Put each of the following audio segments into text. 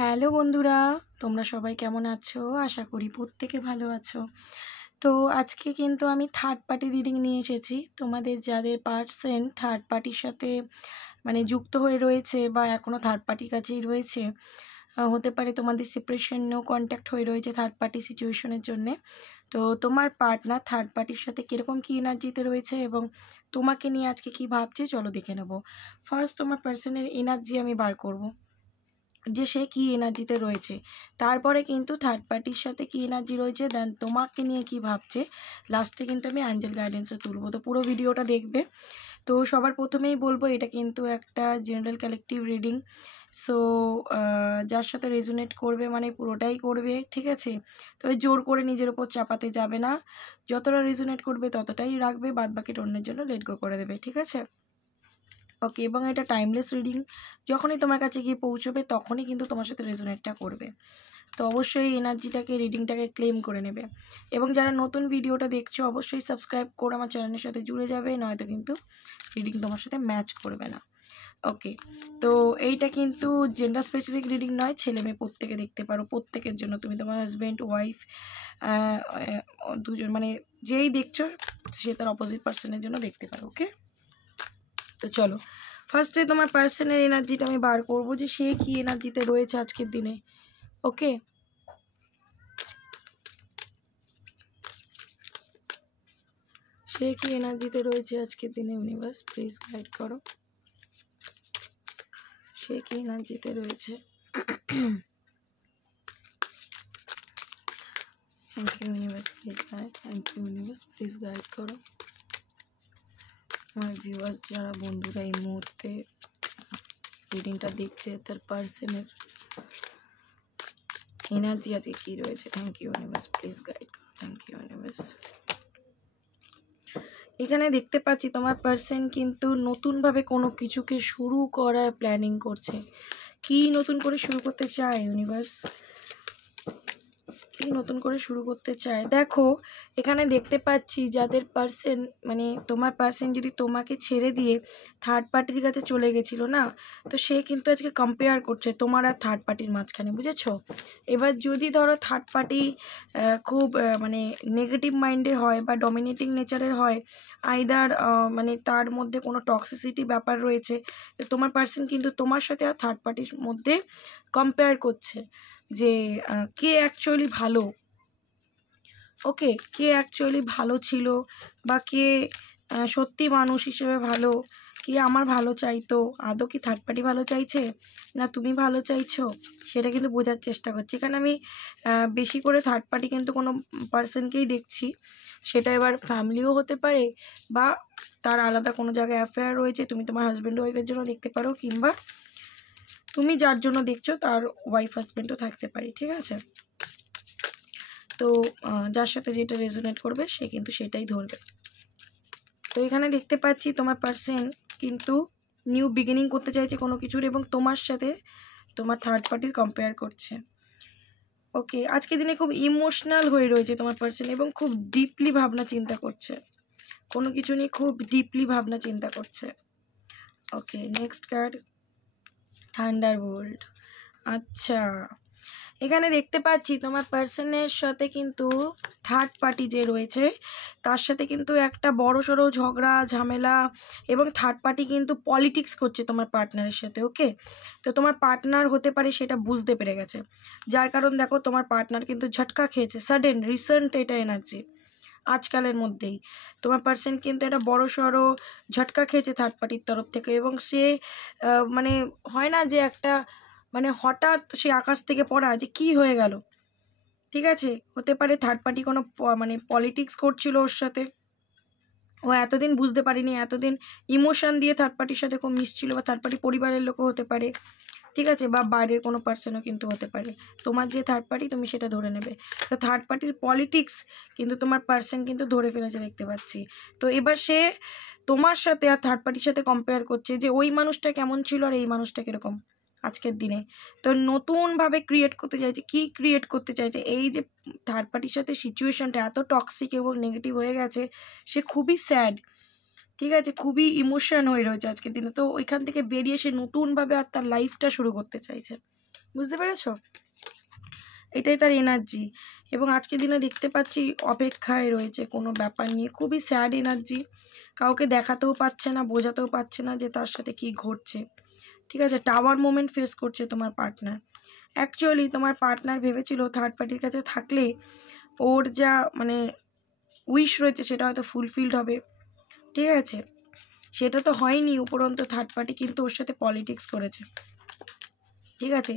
Hello বন্ধুরা, তোমরা সবাই কেমন আছো? আশা করি প্রত্যেকে ভালো আছো। তো আজকে কিন্তু আমি থার্ড পার্টি রিডিং নিয়ে এসেছি। তোমাদের যাদের পার্সন থার্ড পার্টির সাথে যুক্ত হয়ে রয়েছে বা এখনও থার্ড পার্টির কাছেই রয়েছে, হতে পারে তোমাদের সেপারেশন নো কন্ট্যাক্ট হয়ে রয়েছে থার্ড পার্টি সিচুয়েশনের জন্যে। তো তোমার পার্টনার থার্ড পার্টির সাথে কীরকম কী এনার্জিতে রয়েছে এবং তোমাকে নিয়ে আজকে কী ভাবছে চলো দেখে নেব। ফার্স্ট তোমার পার্সনের এনার্জি আমি বার করব, যে সে কী এনার্জিতে রয়েছে। তারপরে কিন্তু থার্ড পার্টির সাথে কী এনার্জি রয়েছে, দেন তোমাকে নিয়ে কী ভাবছে। লাস্টে কিন্তু আমি অ্যাঞ্জেল গাইডেন্সও তুলব, তো পুরো ভিডিওটা দেখবে। তো সবার প্রথমেই বলবো এটা কিন্তু একটা জেনারেল কালেকটিভ রিডিং। সো যার সাথে রেজোনেট করবে পুরোটাই করবে, ঠিক আছে। তবে জোর করে নিজের ওপর চাপাতে যাবে না। যতটা রেজোনেট করবে ততটাই রাখবে, বাদবাকিটা অন্যের জন্য লেট গো করে দেবে, ঠিক আছে। ওকে, এবং এটা টাইমলেস রিডিং, যখনই তোমার কাছে গিয়ে পৌঁছবে তখনই কিন্তু তোমার সাথে রেজোনেটটা করবে। তো অবশ্যই এনার্জিটাকে রিডিংটাকে ক্লেম করে নেবে। এবং যারা নতুন ভিডিওটা দেখছো অবশ্যই সাবস্ক্রাইব করে আমার চ্যানেলের সাথে জুড়ে যাবে, নয়তো কিন্তু রিডিং তোমার সাথে ম্যাচ করবে না। ওকে, তো এইটা কিন্তু জেন্ডার স্পেসিফিক রিডিং নয়, ছেলে মেয়ে প্রত্যেকে দেখতে পারো, প্রত্যেকের জন্য। তুমি তোমার হাজব্যান্ড ওয়াইফ দুজন যেই দেখছো সে তার অপোজিট পার্সনের জন্য দেখতে পারো। ওকে, তো চলো ফার্স্টে তোমার পার্সনের এনার্জিটা আমি বার করবো, যে সে কি এনার্জিতে রয়েছে আজকের দিনে। ওকে, সে কি এনার্জিতে রয়েছে আজকের দিনে, ইউনিভার্স প্লিজ গাইড করো। সে কি এনার্জিতে রয়েছে। Thank you universe, please guide. Thank you universe, please guide করো। আমার ভিউয়ার্স যারা বন্ধুরা এই মুহূর্তে রিডিংটা দেখছে, তার পার্সনের এনার্জি আজকে কী রয়েছে। Thank you universe, please guide করো। Thank you universe. এখানে দেখতে পাচ্ছি তোমার পার্সন কিন্তু নতুনভাবে কোনো কিছুকে শুরু করার প্ল্যানিং করছে। কি নতুন করে শুরু করতে চায় ইউনিভার্স, কি নতুন করে শুরু করতে চায়। দেখো এখানে দেখতে পাচ্ছি যাদের পার্সন তোমার পার্সন যদি তোমাকে ছেড়ে দিয়ে থার্ড পার্টির কাছে চলে গেছিলো না, তো সে কিন্তু আজকে কম্পেয়ার করছে তোমার আর থার্ড পার্টির মাঝখানে, বুঝেছো। এবার যদি ধরো থার্ড পার্টি খুব নেগেটিভ মাইন্ডের হয় বা ডমিনেটিং নেচারের হয়, আইদার তার মধ্যে কোনো টক্সিসিটি ব্যাপার রয়েছে, তোমার পার্সন কিন্তু তোমার সাথে আর থার্ড পার্টির মধ্যে কম্পেয়ার করছে যে কে অ্যাকচুয়ালি ভালো। ওকে, কে অ্যাকচুয়ালি ভালো ছিল বা কে সত্যি মানুষ হিসেবে ভালো, কে আমার ভালো চাইতো। আদৌ কি থার্ড পার্টি ভালো চাইছে না তুমি ভালো চাইছো, সেটা কিন্তু বোঝার চেষ্টা করছি। এখানে আমি বেশি করে থার্ড পার্টি কিন্তু কোনো পার্সনকেই দেখছি, সেটা এবার ফ্যামিলিও হতে পারে বা তার আলাদা কোনো জায়গায় অ্যাফেয়ার রয়েছে। তুমি তোমার হাজব্যান্ড ওয়াইফের জন্য দেখতে পারো, কিংবা তুমি যার জন্য দেখছো তার ওয়াইফ হাজব্যান্ডও থাকতে পারি, ঠিক আছে। তো যার সাথে যেটা রেজোনেট করবে সে কিন্তু সেটাই ধরবে। তো এখানে দেখতে পাচ্ছি তোমার পার্সন কিন্তু নিউ বিগিনিং করতে চাইছে কোনো কিছুর, এবং তোমার সাথে তোমার থার্ড পার্টির কম্পেয়ার করছে। ওকে, আজকে দিনে খুব ইমোশনাল হয়ে রয়েছে তোমার পার্সন এবং খুব ডিপলি ভাবনা চিন্তা করছে, কোনো কিছু নিয়ে খুব ডিপলি ভাবনা চিন্তা করছে। ওকে, নেক্সট কার্ড থান্ডারবোল্ট। আচ্ছা, এখানে দেখতে পাচ্ছি তোমার পার্সনের সাথে কিন্তু থার্ড পার্টি যে রয়েছে তার সাথে কিন্তু একটা বড় সড়ো ঝগড়া ঝামেলা, এবং থার্ড পার্টি কিন্তু পলিটিক্স করছে তোমার পার্টনারের সাথে। ওকে, তো তোমার পার্টনার হতে পারে সেটা বুঝতে পেরে গেছে, যার কারণ দেখো তোমার পার্টনার কিন্তু ঝটকা খেয়েছে, সাডেন রিসেন্ট এটা এনার্জি আজকালের মধ্যেই। তোমার পার্সন কিন্তু একটা বড় সড়ো ঝটকা খেয়েছে থার্ড পার্টির তরফ থেকে, এবং সে হয় না যে একটা হঠাৎ সে আকাশ থেকে পড়া যে কি হয়ে গেল, ঠিক আছে। হতে পারে থার্ড পার্টি কোনো পলিটিক্স করছিল ওর সাথে, ও এতদিন বুঝতে পারিনি, এতদিন ইমোশন দিয়ে থার্ড পার্টির সাথে খুব মিশছিল, বা থার্ড পার্টি পরিবারের লোকও হতে পারে, ঠিক আছে, বা বাইরের কোনো পার্সনও কিন্তু হতে পারে। তোমার যে থার্ড পার্টি তুমি সেটা ধরে নেবে। তো থার্ড পার্টির পলিটিক্স কিন্তু তোমার পার্সন কিন্তু ধরে ফেলেছে দেখতে পাচ্ছি। তো এবার সে তোমার সাথে আর থার্ড পার্টির সাথে কম্পেয়ার করছে যে ওই মানুষটা কেমন ছিল আর এই মানুষটা কীরকম আজকের দিনে। তো নতুনভাবে ক্রিয়েট করতে চাইছে, কি ক্রিয়েট করতে চাইছে, এই যে থার্ড পার্টির সাথে সিচুয়েশনটা এত টক্সিক এবং নেগেটিভ হয়ে গেছে, সে খুবই স্যাড, ঠিক আছে, খুবই ইমোশন হয়ে রয়েছে আজকের দিনে। তো ওইখান থেকে বেরিয়ে সে নতুনভাবে আর তার লাইফটা শুরু করতে চাইছে, বুঝতে পেরেছো? এটাই তার এনার্জি। এবং আজকের দিনে দেখতে পাচ্ছি অপেক্ষায় রয়েছে কোনো ব্যাপার নিয়ে, খুবই স্যাড এনার্জি। কাউকে দেখাতেও পাচ্ছে না, বোঝাতেও পারছে না যে তার সাথে কি ঘটছে। ঠিক আছে, টাওয়ার মোমেন্ট ফেস করছে তোমার পার্টনার। অ্যাকচুয়ালি তোমার পার্টনার ভেবেছিল থার্ড পার্টির কাছে থাকলে ওর যা মানে উইশ রয়েছে সেটা হয়তো ফুলফিলড হবে। ঠিক আছে, সেটা তো হয়নি। উপরন্তু থার্ড পার্টি কিন্তু ওর সাথে পলিটিক্স করেছে। ঠিক আছে,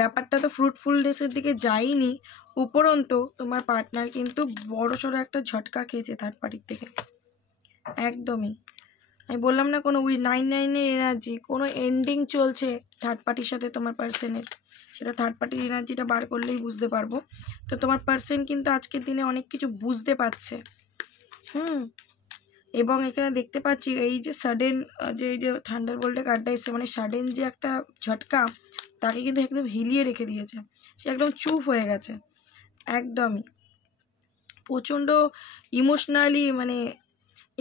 ব্যাপারটা তো ফ্রুটফুলনেসের দিকে যায়নি। উপরন্তু তোমার পার্টনার কিন্তু বড়সড় একটা ঝটকা খেয়েছে থার্ড পার্টির থেকে। একদমই, আমি বললাম না কোনো 9-9-এর এনার্জি, কোনো এন্ডিং চলছে থার্ড পার্টির সাথে তোমার পার্সনের। সেটা থার্ড পার্টির এনার্জিটা বার করলেই বুঝতে পারবো। তো তোমার পার্সন কিন্তু আজকের দিনে অনেক কিছু বুঝতে পারছে। এবং এখানে দেখতে পাচ্ছি এই যে সাডেন যে এই যে থান্ডারবোল্টের কার্ডটা এসছে, মানে সাডেন যে একটা ঝটকা, তাকে কিন্তু একদম হিলিয়ে রেখে দিয়েছে। সে একদম চুপ হয়ে গেছে, একদমই প্রচণ্ড ইমোশনালি মানে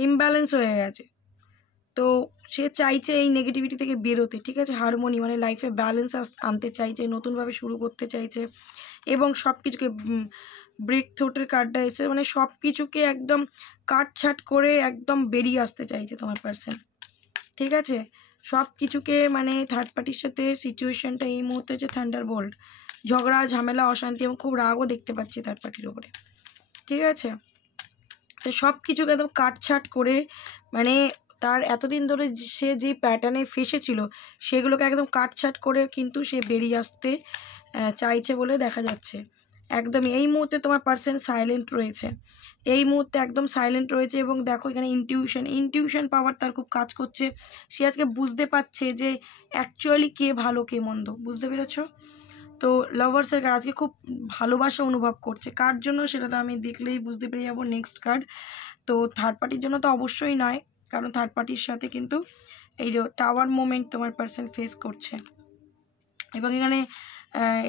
ইমব্যালেন্স হয়ে গেছে। তো সে চাইছে এই নেগেটিভিটি থেকে বেরোতে। ঠিক আছে, হারমোনি মানে লাইফে ব্যালেন্স আনতে চাইছে, নতুনভাবে শুরু করতে চাইছে। এবং সব কিছুকে ব্রেক থ্রোটের কার্ডটা এসে মানে সব কিছুকে একদম কাটছাট করে একদম বেরিয়ে আসতে চাইছে তোমার পার্সন। ঠিক আছে, সব কিছুকে মানে থার্ড পার্টির সাথে সিচুয়েশনটা এই মুহূর্তে হচ্ছে থান্ডারবোল্ট, ঝগড়া ঝামেলা অশান্তি এবং খুব রাগও দেখতে পাচ্ছি থার্ড পার্টির ওপরে। ঠিক আছে, তো সব কিছুকে একদম কাটছাট করে মানে তার এতদিন ধরে সে যে প্যাটার্নে ফেসেছিল সেগুলোকে একদম কাটছাট করে কিন্তু সে বেরিয়ে আসতে চাইছে বলে দেখা যাচ্ছে। একদমই এই মুহূর্তে তোমার পার্সন সাইলেন্ট রয়েছে, এই মুহূর্তে একদম সাইলেন্ট রয়েছে। এবং দেখো এখানে ইনটিউশন পাওয়ার তার খুব কাজ করছে। সে আজকে বুঝতে পারছে যে অ্যাকচুয়ালি কে ভালো কে মন্দ। বুঝতে পেরেছো? তো লাভার্সের কার্ড আজকে খুব ভালোবাসা অনুভব করছে। কার জন্য সেটা তো আমি দেখলেই বুঝতে পেরে যাবো। নেক্সট কার্ড তো থার্ড পার্টির জন্য তো অবশ্যই নয়, কারণ থার্ড পার্টির সাথে কিন্তু এই যে টাওয়ার মোমেন্ট তোমার পার্সন ফেস করছে। এবং এখানে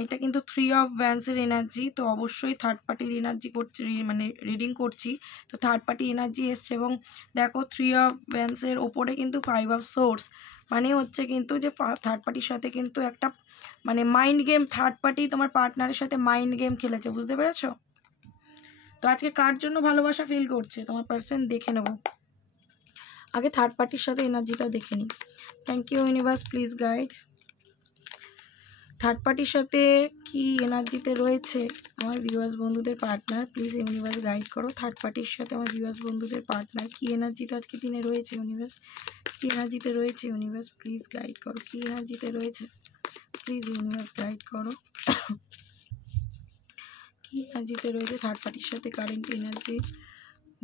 এটা কিন্তু 3 অফ ভ্যান্সের এনার্জি, তো অবশ্যই থার্ড পার্টির এনার্জি করছি, মানে রিডিং করছি। তো থার্ড পার্টি এনার্জি এসছে এবং দেখো 3 অফ ভ্যান্সের ওপরে কিন্তু 5 অফ সোর্স, মানে হচ্ছে কিন্তু যে থার্ড পার্টির সাথে কিন্তু একটা মানে মাইন্ড গেম, থার্ড পার্টি তোমার পার্টনারের সাথে মাইন্ড গেম খেলেছে। বুঝতে পেরেছো? তো আজকে কার জন্য ভালোবাসা ফিল করছে তোমার পার্সন দেখে নেব। আগে থার্ড পার্টির সাথে এনার্জিটা দেখে নিই। Thank you universe, please guide. Third পার্টির সাথে কি এনার্জিতে রয়েছে আমার ভিউয়ার্স বন্ধুদের পার্টনার, প্লিজ ইউনিভার্স গাইড করো। থার্ড পার্টির সাথে আমার ভিউয়ার্স বন্ধুদের পার্টনার কি এনার্জিতে আজকে দিনে রয়েছে ইউনিভার্স, কি এনার্জিতে রয়েছে ইউনিভার্স, প্লিজ গাইড করো। কি এনার্জিতে রয়েছে প্লিজ ইউনিভার্স গাইড করো। কি এনার্জিতে রয়েছে থার্ড পার্টির সাথে কারেন্ট এনার্জি।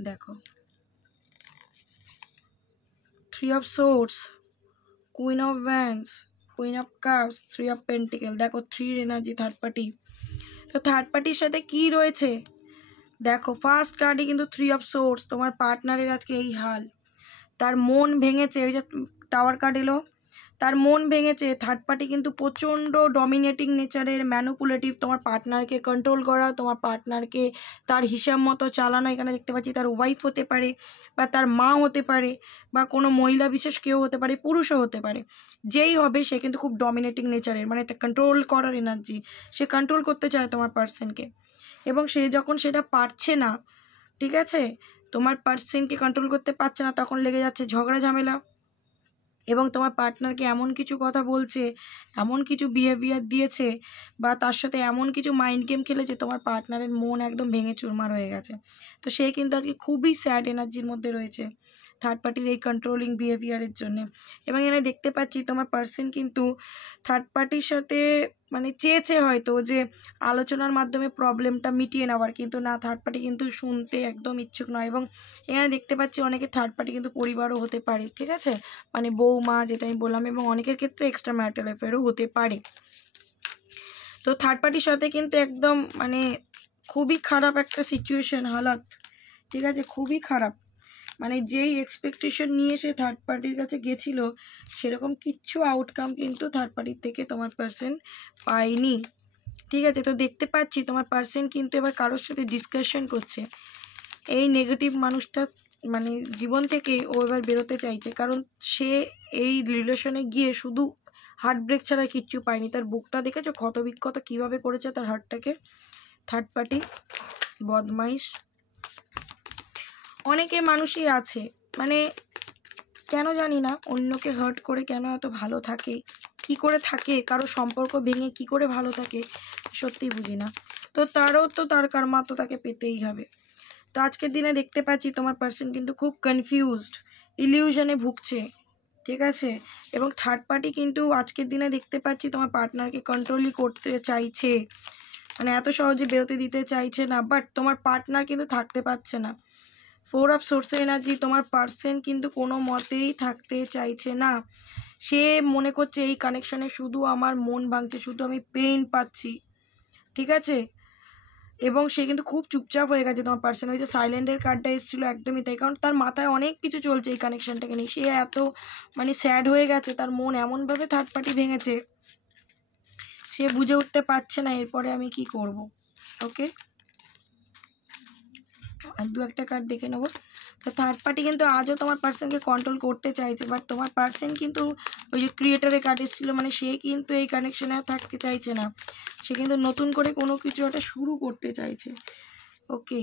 দেখো 3 of swords, queen of Vance, queen of cups, 3 of pentacle. দেখো 3 এনার্জি থার্ড পার্টি। তো থার্ড পার্টির সাথে কি রয়েছে দেখো, ফার্স্ট কার্ডে কিন্তু 3 অফ সোর্স। তোমার পার্টনারের আজকে এই হাল, তার মন ভেঙেছে। ওই যে টাওয়ার কার্ড এলো, তার মন ভেঙেছে। থার্ড পার্টি কিন্তু প্রচণ্ড ডমিনেটিং নেচারের, ম্যানুপুলেটিভ। তোমার পার্টনারকে কন্ট্রোল করা, তোমার পার্টনারকে তার হিসাব মতো চালানো। এখানে দেখতে পাচ্ছি তার ওয়াইফ হতে পারে বা তার মা হতে পারে বা কোনো মহিলা বিশেষ কেউ হতে পারে, পুরুষও হতে পারে। যেই হবে সে কিন্তু খুব ডমিনেটিং নেচারের, মানে কন্ট্রোল করার এনার্জি। সে কন্ট্রোল করতে চায় তোমার পার্সনকে, এবং সে যখন সেটা পারছে না, ঠিক আছে, তোমার পার্সনকে কন্ট্রোল করতে পারছে না, তখন লেগে যাচ্ছে ঝগড়া ঝামেলা। এবং তোমার পার্টনারকে এমন কিছু কথা বলছে, এমন কিছু বিহেভিয়ার দিয়েছে বা তার সাথে এমন কিছু মাইন্ড গেম খেলেছে, তোমার পার্টনারের মন একদম ভেঙে চুরমার হয়ে গেছে। তো সে কিন্তু আজকে খুবই স্যাড এনার্জির মধ্যে রয়েছে থার্ড পার্টির এই কন্ট্রোলিং বিহেভিয়ারের জন্যে। এবং এখানে দেখতে পাচ্ছি তোমার পার্সন কিন্তু থার্ড পার্টির সাথে মানে চেয়েছে হয়তো যে আলোচনার মাধ্যমে প্রবলেমটা মিটিয়ে নেওয়ার, কিন্তু না, থার্ড পার্টি কিন্তু শুনতে একদম ইচ্ছুক নয়। এবং এখানে দেখতে পাচ্ছি অনেকে থার্ড পার্টি কিন্তু পরিবারও হতে পারে। ঠিক আছে, মানে বৌমা যেটা আমি বললাম, এবং অনেকের ক্ষেত্রে এক্সট্রা ম্যারিটাল অ্যাফেয়ারও হতে পারে। তো থার্ড পার্টির সাথে কিন্তু একদম মানে খুবই খারাপ একটা সিচুয়েশন, হালাত। ঠিক আছে, খুবই খারাপ। মানে যেই এক্সপেকটেশন নিয়ে সে থার্ড পার্টির কাছে গেছিলো সেরকম কিচ্ছু আউটকাম কিন্তু থার্ড পার্টির থেকে তোমার পার্সন পায়নি। ঠিক আছে, তো দেখতে পাচ্ছি তোমার পার্সন কিন্তু এবার কারোর সাথে ডিসকাশন করছে। এই নেগেটিভ মানুষটা মানে জীবন থেকে ও এবার বেরোতে চাইছে, কারণ সে এই রিলেশনে গিয়ে শুধু হার্ট ব্রেক ছাড়া কিচ্ছু পায়নি। তার বুকটা দেখেছো ক্ষত বিক্ষত কীভাবে করেছে তার হার্টটাকে। থার্ড পার্টি বদমাইশ। অনেকে মানুষই আছে মানে কেন জানি না অন্যকে হার্ট করে কেন এত ভালো থাকে, কি করে থাকে, কারো সম্পর্ক ভেঙে কি করে ভালো থাকে সত্যিই বুঝি না। তো তারও তো তার কারমা তো তাকে পেতেই হবে। তো আজকের দিনে দেখতে পাচ্ছি তোমার পার্সন কিন্তু খুব কনফিউজড, ইলিউশনে ভুগছে, ঠিক আছে। এবং থার্ড পার্টি কিন্তু আজকের দিনে দেখতে পাচ্ছি তোমার পার্টনারকে কন্ট্রোলই করতে চাইছে, মানে এত সহজে বেরোতে দিতে চাইছে না, বাট তোমার পার্টনার কিন্তু থাকতে পারছে না। 4 অফ সোর্সের এনার্জি, তোমার পার্সন কিন্তু কোনো মতেই থাকতে চাইছে না। সে মনে করছে এই কানেকশনে শুধু আমার মন ভাঙছে, শুধু আমি পেইন পাচ্ছি, ঠিক আছে। এবং সে কিন্তু খুব চুপচাপ হয়ে গেছে তোমার পার্সন। ওই যে সাইলেন্টের কার্ডটা এসেছিলো একদমই তাই, কারণ তার মাথায় অনেক কিছু চলছে এই কানেকশনটাকে নিয়ে। সে এত মানে স্যাড হয়ে গেছে, তার মন এমনভাবে থার্ড পার্টি ভেঙেছে, সে বুঝে উঠতে পারছে না এরপরে আমি কি করব। ওকে, আর দু একটা কার্ড দেখে নেবো। তো থার্ড পার্টি কিন্তু আজও তোমার পার্সনকে কন্ট্রোল করতে চাইছে, বাট তোমার পার্সন কিন্তু ওই যে ক্রিয়েটারের কার্ড এসেছিলো, মানে সে কিন্তু এই কানেকশনে থাকতে চাইছে না, সে কিন্তু নতুন করে কোনো কিছু একটা শুরু করতে চাইছে। ওকে,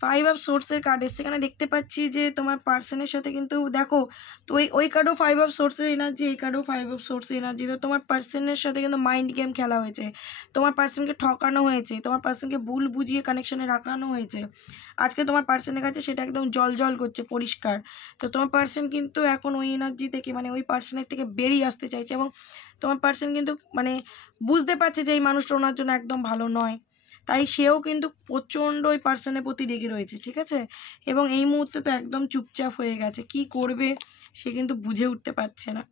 5 অফ সোর্সের কার্ড এসছে। এখানে দেখতে পাচ্ছি যে তোমার পার্সনের সাথে কিন্তু দেখো তো ওই কার্ডও 5 অফ সোর্সের এনার্জি, এই কার্ডও 5 অফ সোর্সের এনার্জি। তো তোমার পার্সনের সাথে কিন্তু মাইন্ড গেম খেলা হয়েছে, তোমার পার্সনকে ঠকানো হয়েছে, তোমার পার্সনকে ভুল বুঝিয়ে কানেকশনে রাখানো হয়েছে। আজকে তোমার পার্সনের কাছে সেটা একদম জল জল করছে, পরিষ্কার। তো তোমার পার্সন কিন্তু এখন ওই এনার্জি থেকে মানে ওই পার্সনের থেকে বেরিয়ে আসতে চাইছে, এবং তোমার পার্সন কিন্তু মানে বুঝতে পারছে যে এই মানুষটা ওনার জন্য একদম ভালো নয়, তাই সেও কিন্তু প্রচণ্ড ওই পার্সনের প্রতি রেগে রয়েছে, ঠিক আছে। এবং এই মুহূর্তে তো একদম চুপচাপ হয়ে গেছে, কি করবে সে কিন্তু বুঝে উঠতে পারছে না।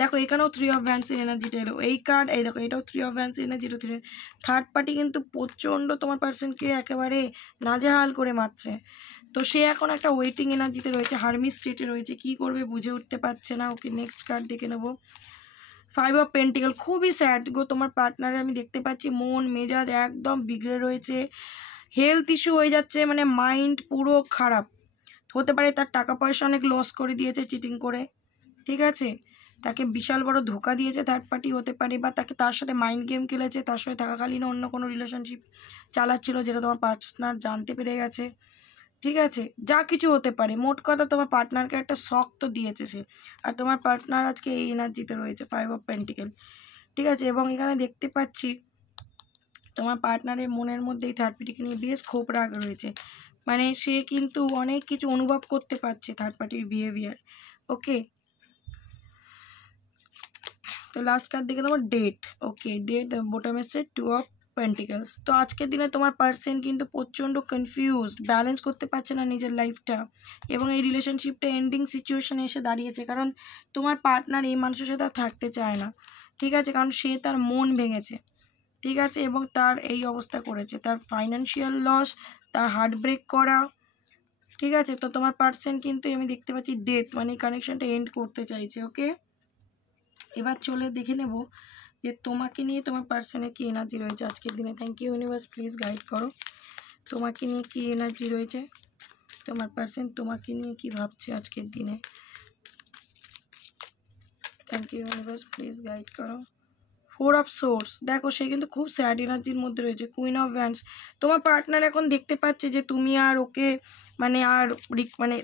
দেখো এখানেও 3 অফ ভ্যান্সের এনার্জিটা এলো, এই কার্ড, এই দেখো এটাও 3 অফ ভ্যান্সের এনার্জি, এটা 3। থার্ড পার্টি কিন্তু প্রচণ্ড তোমার পার্সনকে একেবারে নাজেহাল করে মারছে। তো সে এখন একটা ওয়েটিং এনার্জিতে রয়েছে, হারমিস স্টেটে রয়েছে, কি করবে বুঝে উঠতে পারছে না। ওকে, নেক্সট কার্ড দেখে নেবো। 5 অফ পেন্টিকল, খুবই স্যাড গো। তোমার পার্টনারে আমি দেখতে পাচ্ছি মন মেজাজ একদম বিগড়ে রয়েছে, হেলথ ইস্যু হয়ে যাচ্ছে, মানে মাইন্ড পুরো খারাপ। হতে পারে তার টাকা পয়সা অনেক লস করে দিয়েছে চিটিং করে, ঠিক আছে, তাকে বিশাল বড় ধোকা দিয়েছে থার্ড পার্টি হতে পারে, বা তাকে তার সাথে মাইন্ড গেম খেলেছে, তার সাথে থাকাকালীন অন্য কোনো রিলেশনশিপ চালাচ্ছিল যেটা তোমার পার্টনার জানতে পেরে গেছে, ঠিক আছে, যা কিছু হতে পারে। মোট কথা তোমার পার্টনারকে একটা শক তো দিয়েছে সে, আর তোমার পার্টনার আজকে এই এনার্জিতে রয়েছে 5 অফ পেন্টিকল, ঠিক আছে। এবং এখানে দেখতে পাচ্ছি তোমার পার্টনারের মনের মধ্যে এই থার্ড পার্টিকে নিয়ে বেশ ক্ষোভ রাগ রয়েছে, মানে সে কিন্তু অনেক কিছু অনুভব করতে পারছে থার্ড পার্টির বিহেভিয়ার। ওকে, তো লাস্ট কার্ড দেখে নেবো ডেট। ওকে, ডেট বোটাম এসছে 2 অফ পেন্টিকলস। তো আজকের দিনে তোমার পার্সন কিন্তু প্রচণ্ড কনফিউজড, ব্যালেন্স করতে পারছে না নিজের লাইফটা, এবং এই রিলেশনশিপটা এন্ডিং সিচুয়েশনে এসে দাঁড়িয়েছে, কারণ তোমার পার্টনার এই মানুষের সাথে আর থাকতে চায় না, ঠিক আছে, কারণ সে তার মন ভেঙেছে, ঠিক আছে, এবং তার এই অবস্থা করেছে, তার ফাইন্যান্সিয়াল লস, তার হার্ট ব্রেক করা, ঠিক আছে। তো তোমার পার্সন কিন্তু আমি দেখতে পাচ্ছি ডেথ মানে কানেকশনটা এন্ড করতে চাইছে। ওকে, এবার চলে দেখে নেব যে তোমাকে নিয়ে তোমার পার্সনের কী এনার্জি রয়েছে আজকের দিনে। Thank you universe, please guide করো তোমাকে নিয়ে কী এনার্জি রয়েছে, তোমার পার্সন তোমাকে নিয়ে কী ভাবছে আজকের দিনে। Thank you universe, please guide করো। 4 অফ সোর্স, দেখো সে কিন্তু খুব স্যাড এনার্জির মধ্যে রয়েছে। কুইন অফ ভ্যান্স, তোমার পার্টনার এখন দেখতে পাচ্ছে যে তুমি আর ওকে মানে আর মানে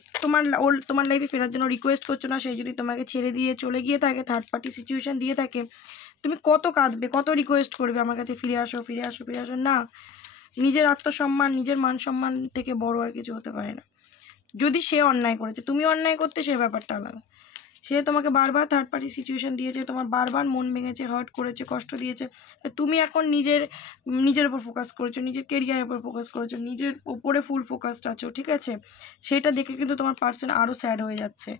তোমার লাইফে ফেরার জন্য রিকোয়েস্ট করছো না, সেই যদি তোমাকে ছেড়ে দিয়ে চলে গিয়ে থাকে, থার্ড পার্টি সিচুয়েশান দিয়ে থাকে, তুমি কত কাঁদবে, কত রিকোয়েস্ট করবে আমার কাছে ফিরে আসো ফিরে আসো ফিরে আসো, না, নিজের আত্মসম্মান নিজের মান সম্মান থেকে বড় আর কিছু হতে পারে না। যদি সে অন্যায় করেছে, তুমি অন্যায় করতে, সে ব্যাপারটা আলাদা। সে তোমাকে বারবার থার্ড পার্টি সিচুয়েশান দিয়েছে, তোমার বারবার মন ভেঙেছে, হার্ট করেছে, কষ্ট দিয়েছে। তুমি এখন নিজের উপর ফোকাস করেছো, নিজের কেরিয়ারের উপর ফোকাস করেছো, নিজের উপরে ফুল ফোকাসড আছো, ঠিক আছে। সেটা দেখে কিন্তু তোমার পার্সন আরও স্যাড হয়ে যাচ্ছে।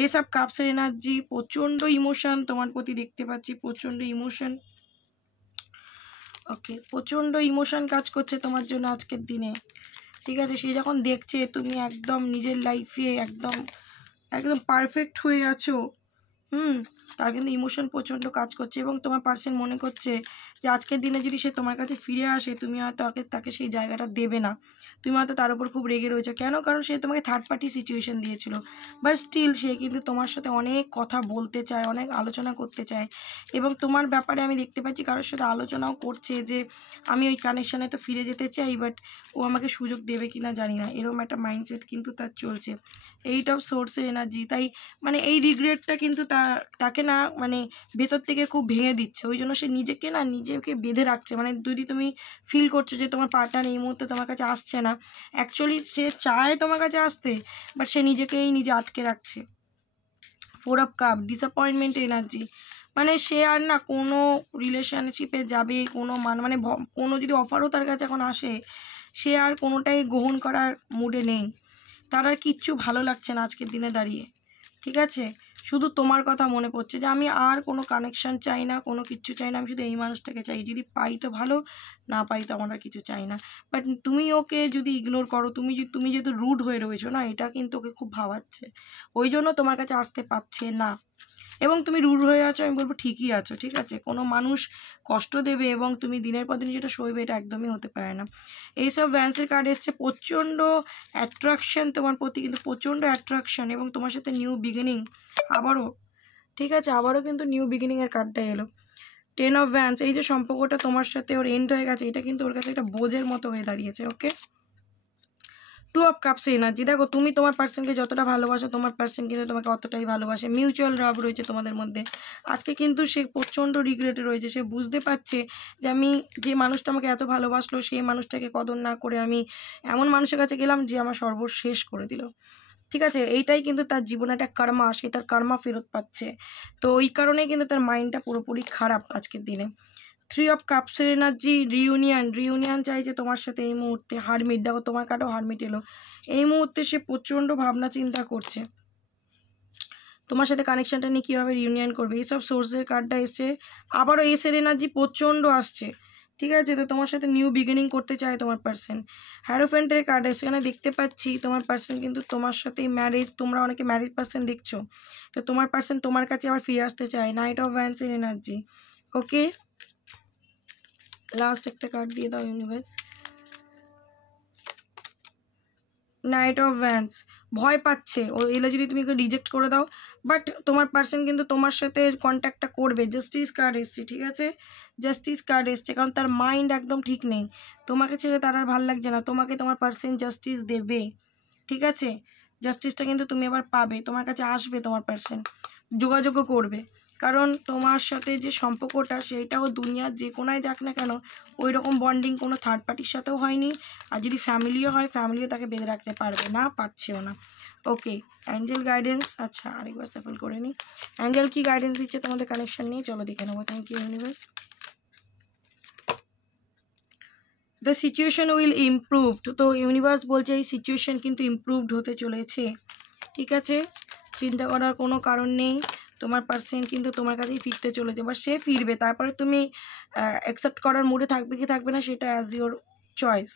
এইসব কাপসের এনার্জি, প্রচণ্ড ইমোশন তোমার প্রতি দেখতে পাচ্ছি, প্রচণ্ড ইমোশন। ওকে, প্রচণ্ড ইমোশন কাজ করছে তোমার জন্য আজকের দিনে, ঠিক আছে। সে যখন দেখছে তুমি একদম নিজের লাইফে একদম একদম পারফেক্ট হয়ে আছো, তার কিন্তু ইমোশন প্রচণ্ড কাজ করছে এবং তোমার পার্সন মনে করছে যে আজকের দিনে যদি সে তোমার কাছে ফিরে আসে তুমি হয়তো তাকে সেই জায়গাটা দেবে না, তুমি হয়তো তার উপর খুব রেগে রয়েছো। কেন? কারণ সে তোমাকে থার্ড পার্টি সিচুয়েশন দিয়েছিল, বাট স্টিল সে কিন্তু তোমার সাথে অনেক কথা বলতে চায়, অনেক আলোচনা করতে চায় এবং তোমার ব্যাপারে আমি দেখতে পাচ্ছি কারোর সাথে আলোচনাও করছে যে আমি ওই কানেকশানে তো ফিরে যেতে চাই, বাট ও আমাকে সুযোগ দেবে কি না জানি না, এরকম একটা মাইন্ডসেট কিন্তু তার চলছে। 8 অফ সোর্সের এনার্জি, তাই মানে এই রিগ্রেটটা কিন্তু তাকে না মানে ভেতর থেকে খুব ভেঙে দিচ্ছে, ওই জন্য সে নিজেকে বেঁধে রাখছে। মানে যদি তুমি ফিল করছো যে তোমার পার্টনার এই মুহূর্তে তোমার কাছে আসছে না, অ্যাকচুয়ালি সে চায় তোমার কাছে আসতে, বাট সে নিজেকেই নিজে আটকে রাখছে। 4 অফ কাপ, ডিসঅ্যাপয়েন্টমেন্ট এনার্জি, মানে সে আর না কোনো রিলেশনশিপে যাবে মানে কোনো যদি অফারও তার কাছে এখন আসে, সে আর কোনোটাই গ্রহণ করার মুডে নেই, তার আর কিচ্ছু ভালো লাগছে না আজকের দিনে দাঁড়িয়ে। ঠিক আছে, শুধু তোমার কথা মনে পড়ছে যে আমি আর কোনো কানেকশান চাই না, কোনো কিচ্ছু চাই না, আমি শুধু এই মানুষটাকে চাই, যদি পাই তো ভালো, না পাই তো আমার আর কিছু চাই না। বাট তুমি ওকে যদি ইগনোর করো, তুমি যেহেতু রুড হয়ে রয়েছো না, এটা কিন্তু ওকে খুব ভাবাচ্ছে, ওই জন্য তোমার কাছে আসতে পারছে না। এবং তুমি রুড হয়ে আছো, আমি বলবো ঠিকই আছো। ঠিক আছে, কোনো মানুষ কষ্ট দেবে এবং তুমি দিনের পর দিন যেটা সইবে, এটা একদমই হতে পারে না। এইসব ভ্যান্সের কার্ড এসছে, প্রচণ্ড অ্যাট্রাকশন তোমার প্রতি, কিন্তু প্রচণ্ড অ্যাট্রাকশন এবং তোমার সাথে নিউ বিগিনিং আবারও। ঠিক আছে, আবারও কিন্তু নিউ বিগিনিংয়ের কার্ডটা এলো। 10 অফ ভ্যান্স, এই যে সম্পর্কটা তোমার সাথে ওর এন্ড হয়ে গেছে, এটা কিন্তু ওর কাছে একটা বোঝের মতো হয়ে দাঁড়িয়েছে। ওকে, 2 অফ কাপসের এনার্জি, দেখো তুমি তোমার পার্সনকে যতটা ভালোবাসো, তোমার পার্সন কিন্তু তোমাকে অতটাই ভালোবাসে, মিউচুয়াল লাভ রয়েছে তোমাদের মধ্যে। আজকে কিন্তু সে প্রচণ্ড রিগ্রেটে রয়েছে, সে বুঝতে পারছে যে আমি যে মানুষটা আমাকে এত ভালোবাসলো, সেই মানুষটাকে কদর না করে আমি এমন মানুষের কাছে গেলাম যে আমার সর্বশেষ করে দিল। ঠিক আছে, এইটাই কিন্তু তার জীবনে একটা কর্মা, সে তার কর্মা ফেরত পাচ্ছে, তো ওই কারণেই কিন্তু তার মাইন্ডটা পুরোপুরি খারাপ আজকের দিনে। 3 অফ কাপসের এনার্জি, রিউনিয়ন চাইছে তোমার সাথে এই মুহূর্তে। হারমিট, দেখো তোমার কাটাও হারমিট এলো, এই মুহূর্তে সে প্রচণ্ড ভাবনা চিন্তা করছে তোমার সাথে কানেকশানটা নিয়ে কীভাবে রিউনিয়ন করবে। এইসব সোর্সের কার্ডটা এসছে, আবারও এসের এনার্জি প্রচণ্ড আসছে। ঠিক আছে, তো তোমার সাথে নিউ বিগিনিং করতে চায় তোমার পার্সন। হ্যারোফেন্টের কার্ড এসে, এখানে দেখতে পাচ্ছি তোমার পার্সন কিন্তু তোমার সাথে ম্যারেজ, তোমরা অনেকে ম্যারেজ পার্সন দেখছো, তো তোমার পার্সন তোমার কাছে আবার ফিরে আসতে চায়। নাইট অফ ভ্যান্সের এনার্জি। ওকে, লাস্ট একটা কার্ড দিয়ে দাও ইউনিভার্স। নাইট অফ ভ্যান্স, ভয় পাচ্ছে ও এলে যদি তুমি ওকে রিজেক্ট করে দাও, বাট তোমার পার্সন কিন্তু তোমার সাথে কন্ট্যাক্টটা করবে। জাস্টিস কার্ড এসছে, ঠিক আছে, জাস্টিস কার্ড এসছে, কারণ তার মাইন্ড একদম ঠিক নেই, তোমাকে ছেড়ে তার আর ভাল লাগছে না, তোমাকে তোমার পার্সন জাস্টিস দেবে। ঠিক আছে, জাস্টিসটা কিন্তু তুমি এবার পাবে, তোমার কাছে আসবে তোমার পার্সন, যোগাযোগও করবে, কারণ তোমার সাথে যে সম্পর্কটা সেইটাও দুনিয়ার যে কোনায় যাক না কেন, ওই রকম বন্ডিং কোনো থার্ড পার্টির সাথেও হয়নি, আর যদি ফ্যামিলিও হয়, ফ্যামিলিও তাকে বেঁধে রাখতে পারবে না, পারছেও না। ওকে, অ্যাঞ্জেল গাইডেন্স, আচ্ছা আরেকবার সাফল করে নিই, অ্যাঞ্জেল কি গাইডেন্স দিচ্ছে তোমাদের কানেকশন নিয়ে, চলো দেখে নেবো। Thank you universe. The situation will improved, তো ইউনিভার্স বলছে এই সিচুয়েশন কিন্তু ইমপ্রুভড হতে চলেছে। ঠিক আছে, চিন্তা করার কোনো কারণ নেই, তোমার পার্সন কিন্তু তোমার কাছেই ফিরতে চলেছে, বা সে ফিরবে, তারপরে তুমি অ্যাকসেপ্ট করার মুডে থাকবে কি থাকবে না সেটা অ্যাজ ইউর চয়েস।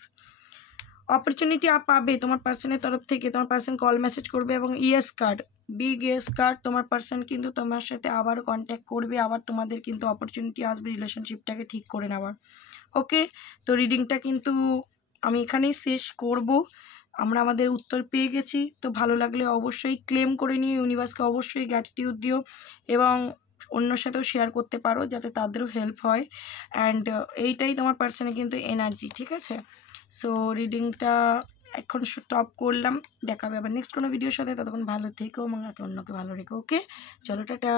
অপরচুনিটি পাবে তোমার পার্সনের তরফ থেকে, তোমার পার্সন কল মেসেজ করবে এবং yes card, big yes card, তোমার পার্সন কিন্তু তোমার সাথে আবার কন্ট্যাক্ট করবে, আবার তোমাদের কিন্তু অপরচুনিটি আসবে রিলেশনশিপটাকে ঠিক করে নেওয়ার। ওকে, তো রিডিংটা কিন্তু আমি এখানেই শেষ করব, আমরা আমাদের উত্তর পেয়ে গেছি। তো ভালো লাগলে অবশ্যই ক্লেম করে নিয়ে ইউনিভার্সকে অবশ্যই গ্র্যাটিটিউড দিও এবং অন্যর সাথেও শেয়ার করতে পারো যাতে তাদেরও হেল্প হয়। অ্যান্ড এইটাই তোমার পার্সনে কিন্তু এনার্জি। ঠিক আছে, সো রিডিংটা এখন স্টপ করলাম, দেখাবে আবার নেক্সট কোনো ভিডিওর সাথে, ততক্ষণ ভালো থেকো এবং অন্যকে ভালো রেখো। ওকে, চলো টাটা।